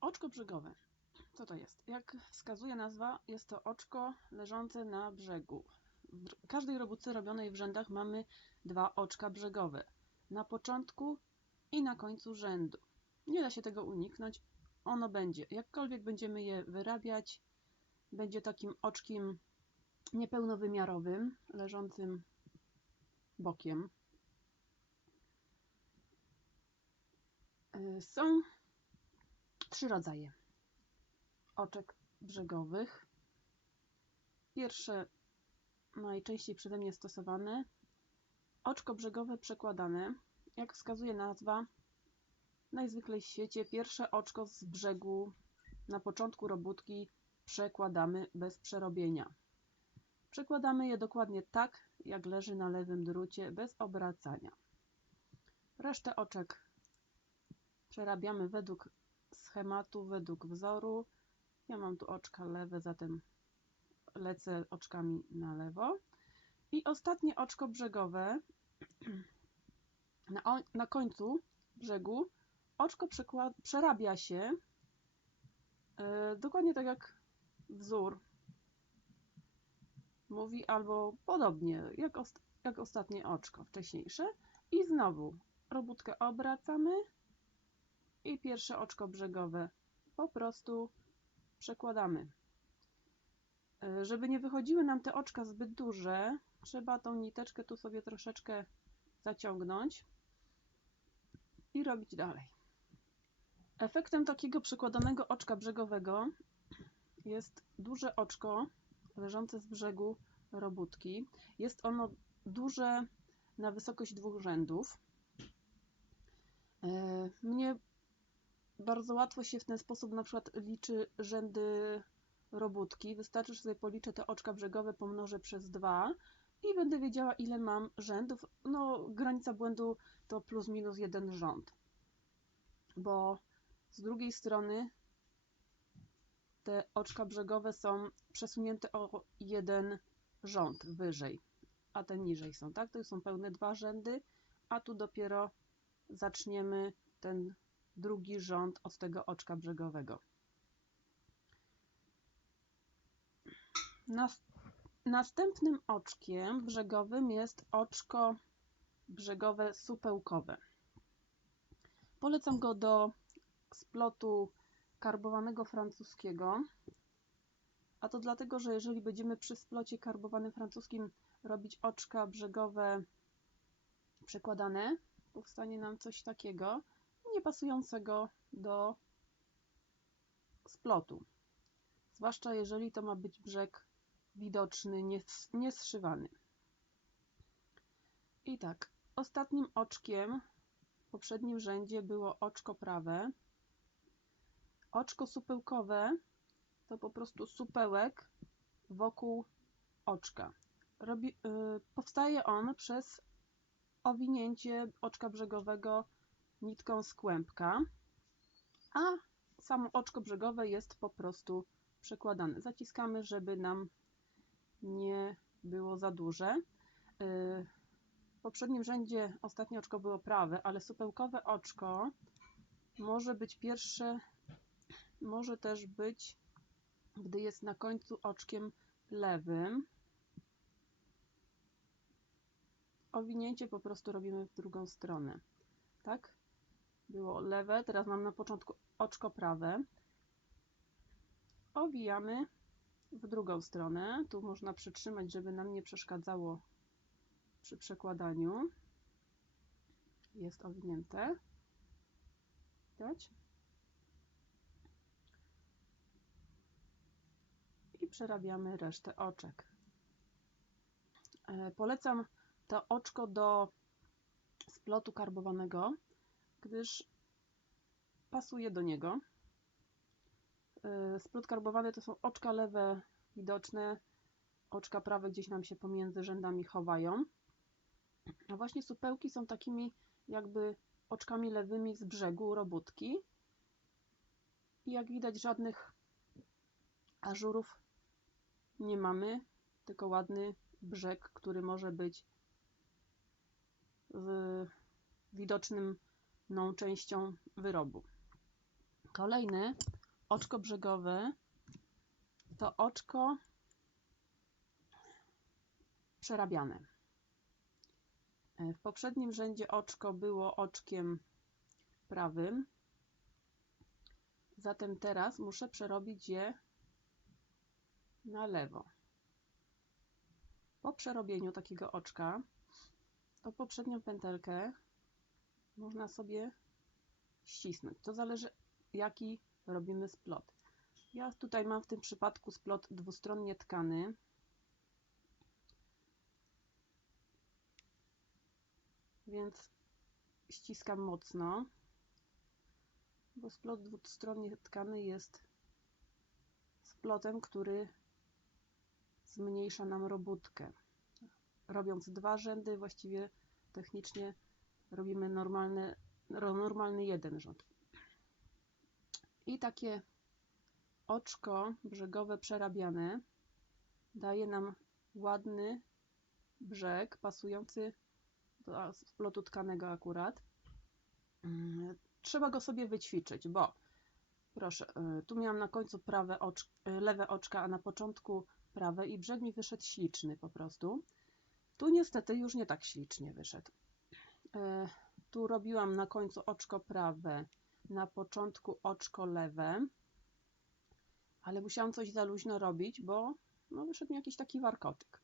Oczko brzegowe. Co to jest? Jak wskazuje nazwa, jest to oczko leżące na brzegu. W każdej robótce robionej w rzędach mamy dwa oczka brzegowe. Na początku i na końcu rzędu. Nie da się tego uniknąć. Ono będzie. Jakkolwiek będziemy je wyrabiać, będzie takim oczkiem niepełnowymiarowym, leżącym bokiem. Y, Są trzy rodzaje oczek brzegowych. Pierwsze, najczęściej przeze mnie stosowane, oczko brzegowe przekładane. Jak wskazuje nazwa, najzwyklej w świecie pierwsze oczko z brzegu na początku robótki przekładamy bez przerobienia. Przekładamy je dokładnie tak, jak leży na lewym drucie, bez obracania. Resztę oczek przerabiamy według schematu, według wzoru. Ja mam tu oczka lewe, zatem lecę oczkami na lewo. I ostatnie oczko brzegowe na, o, na końcu brzegu oczko przerabia się yy, dokładnie tak jak wzór mówi, albo podobnie jak, ost jak ostatnie oczko wcześniejsze. I znowu robótkę obracamy i pierwsze oczko brzegowe po prostu przekładamy. E, żeby nie wychodziły nam te oczka zbyt duże, trzeba tą niteczkę tu sobie troszeczkę zaciągnąć i robić dalej. Efektem takiego przekładanego oczka brzegowego jest duże oczko leżące z brzegu robótki. Jest ono duże na wysokość dwóch rzędów. E, mnie bardzo łatwo się w ten sposób na przykład liczy rzędy robótki. Wystarczy, że sobie policzę te oczka brzegowe, pomnożę przez dwa i będę wiedziała, ile mam rzędów. No, granica błędu to plus minus jeden rząd. Bo z drugiej strony te oczka brzegowe są przesunięte o jeden rząd wyżej, a te niżej są, tak? To są pełne dwa rzędy, a tu dopiero zaczniemy ten drugi rząd od tego oczka brzegowego. Następnym oczkiem brzegowym jest oczko brzegowe supełkowe. Polecam go do splotu karbowanego francuskiego. A to dlatego, że jeżeli będziemy przy splocie karbowanym francuskim robić oczka brzegowe przekładane, powstanie nam coś takiego niepasującego do splotu. Zwłaszcza jeżeli to ma być brzeg widoczny, niezszywany. I tak, ostatnim oczkiem w poprzednim rzędzie było oczko prawe. Oczko supełkowe to po prostu supełek wokół oczka. Robi, yy, powstaje on przez owinięcie oczka brzegowego nitką z kłębka, a samo oczko brzegowe jest po prostu przekładane. Zaciskamy, żeby nam nie było za duże. Y, w poprzednim rzędzie ostatnie oczko było prawe, ale supełkowe oczko może być pierwsze, może też być, gdy jest na końcu oczkiem lewym. Owinięcie po prostu robimy w drugą stronę. Tak? Było lewe, teraz mam na początku oczko prawe. Owijamy w drugą stronę. Tu można przytrzymać, żeby nam nie przeszkadzało przy przekładaniu. Jest owinięte. Widać? I przerabiamy resztę oczek. E, polecam to oczko do splotu karbowanego, gdyż pasuje do niego. Y, Splot karbowany to są oczka lewe widoczne, oczka prawe gdzieś nam się pomiędzy rzędami chowają. A właśnie supełki są takimi jakby oczkami lewymi z brzegu robótki. I jak widać żadnych ażurów nie mamy, tylko ładny brzeg, który może być z widocznym częścią wyrobu. Kolejny oczko brzegowe to oczko przerabiane. W poprzednim rzędzie oczko było oczkiem prawym, zatem teraz muszę przerobić je na lewo. Po przerobieniu takiego oczka, to poprzednią pętelkę można sobie ścisnąć. To zależy jaki robimy splot. Ja tutaj mam w tym przypadku splot dwustronnie tkany. Więc ściskam mocno, bo splot dwustronnie tkany jest splotem, który zmniejsza nam robótkę. Robiąc dwa rzędy, właściwie technicznie robimy normalny, normalny jeden rząd. I takie oczko brzegowe przerabiane daje nam ładny brzeg pasujący do splotu tkanego akurat. Mm, Trzeba go sobie wyćwiczyć, bo proszę, y, tu miałam na końcu prawe oczko, lewe oczka, a na początku prawe i brzeg mi wyszedł śliczny po prostu. Tu niestety już nie tak ślicznie wyszedł. Y, Tu robiłam na końcu oczko prawe, na początku oczko lewe, ale musiałam coś za luźno robić, bo no, wyszedł mi jakiś taki warkoczyk.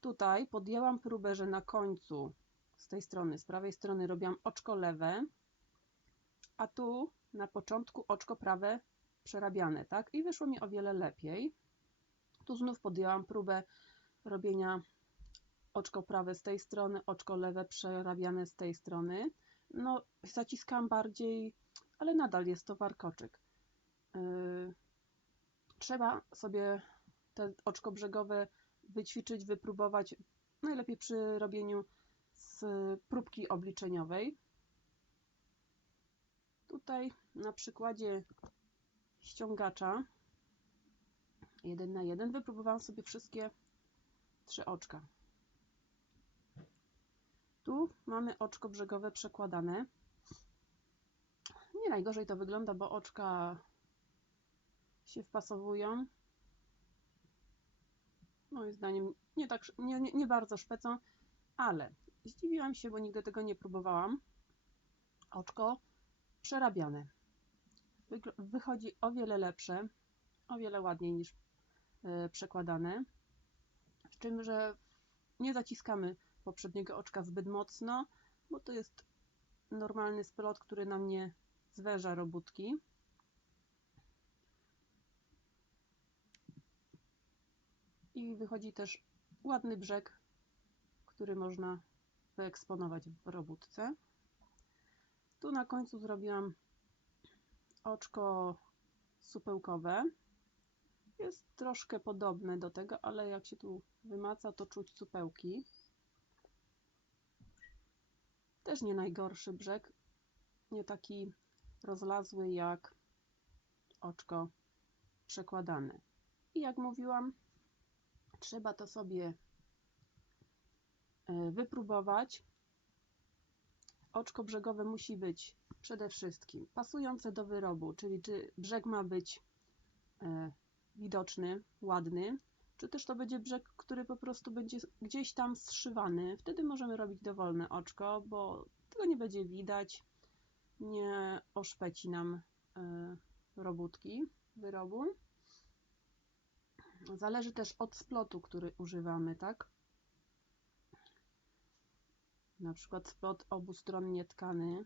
Tutaj podjęłam próbę, że na końcu z tej strony, z prawej strony robiłam oczko lewe, a tu na początku oczko prawe przerabiane, tak? I wyszło mi o wiele lepiej. Tu znów podjęłam próbę robienia oczko prawe z tej strony, oczko lewe przerabiane z tej strony. No, zaciskam bardziej, ale nadal jest to warkoczyk. Yy, trzeba sobie te oczko brzegowe wyćwiczyć, wypróbować, najlepiej przy robieniu z próbki obliczeniowej. Tutaj na przykładzie ściągacza 1 na 1 wypróbowałam sobie wszystkie trzy oczka. Tu mamy oczko brzegowe przekładane. Nie najgorzej to wygląda, bo oczka się wpasowują. Moim zdaniem nie, tak, nie, nie, nie bardzo szpecą, ale zdziwiłam się, bo nigdy tego nie próbowałam. Oczko przerabiane. Wychodzi o wiele lepsze, o wiele ładniej niż e, przekładane. Z czym, że nie zaciskamy poprzedniego oczka zbyt mocno, bo to jest normalny splot, który nam nie zwęża robótki. I wychodzi też ładny brzeg, który można wyeksponować w robótce. Tu na końcu zrobiłam oczko supełkowe. Jest troszkę podobne do tego, ale jak się tu wymaca, to czuć supełki. Też nie najgorszy brzeg. Nie taki rozlazły jak oczko przekładane. I jak mówiłam, trzeba to sobie e, wypróbować. Oczko brzegowe musi być przede wszystkim pasujące do wyrobu, czyli czy brzeg ma być e, widoczny, ładny, czy też to będzie brzeg, który po prostu będzie gdzieś tam zszywany. Wtedy możemy robić dowolne oczko, bo tego nie będzie widać, nie oszpeci nam e, robótki, wyrobu. Zależy też od splotu, który używamy, tak? Na przykład splot obustronnie tkany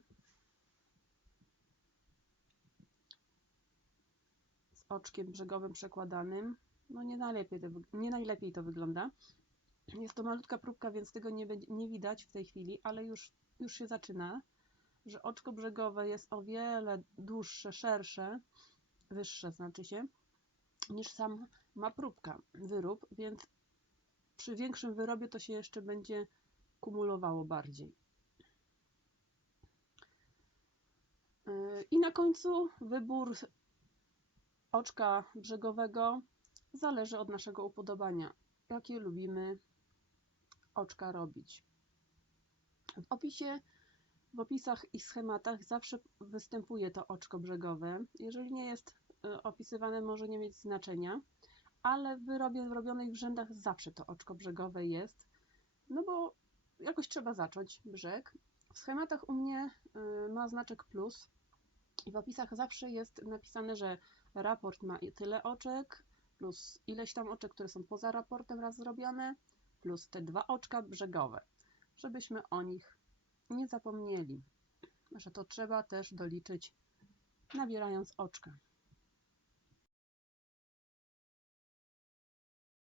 z oczkiem brzegowym przekładanym. No nie najlepiej to, nie najlepiej to wygląda. Jest to malutka próbka, więc tego nie, nie widać w tej chwili, ale już, już się zaczyna, że oczko brzegowe jest o wiele dłuższe, szersze, wyższe znaczy się, niż sam ma próbka, wyrób, więc przy większym wyrobie to się jeszcze będzie kumulowało bardziej. Yy, I na końcu wybór oczka brzegowego zależy od naszego upodobania, jakie lubimy oczka robić. W opisie W opisach i schematach zawsze występuje to oczko brzegowe. Jeżeli nie jest y, opisywane, może nie mieć znaczenia, ale w wyrobie robionej w rzędach zawsze to oczko brzegowe jest, no bo jakoś trzeba zacząć brzeg. W schematach u mnie y, ma znaczek plus i w opisach zawsze jest napisane, że raport ma tyle oczek, plus ileś tam oczek, które są poza raportem raz zrobione, plus te dwa oczka brzegowe, żebyśmy o nich nie zapomnieli, że to trzeba też doliczyć nabierając oczka.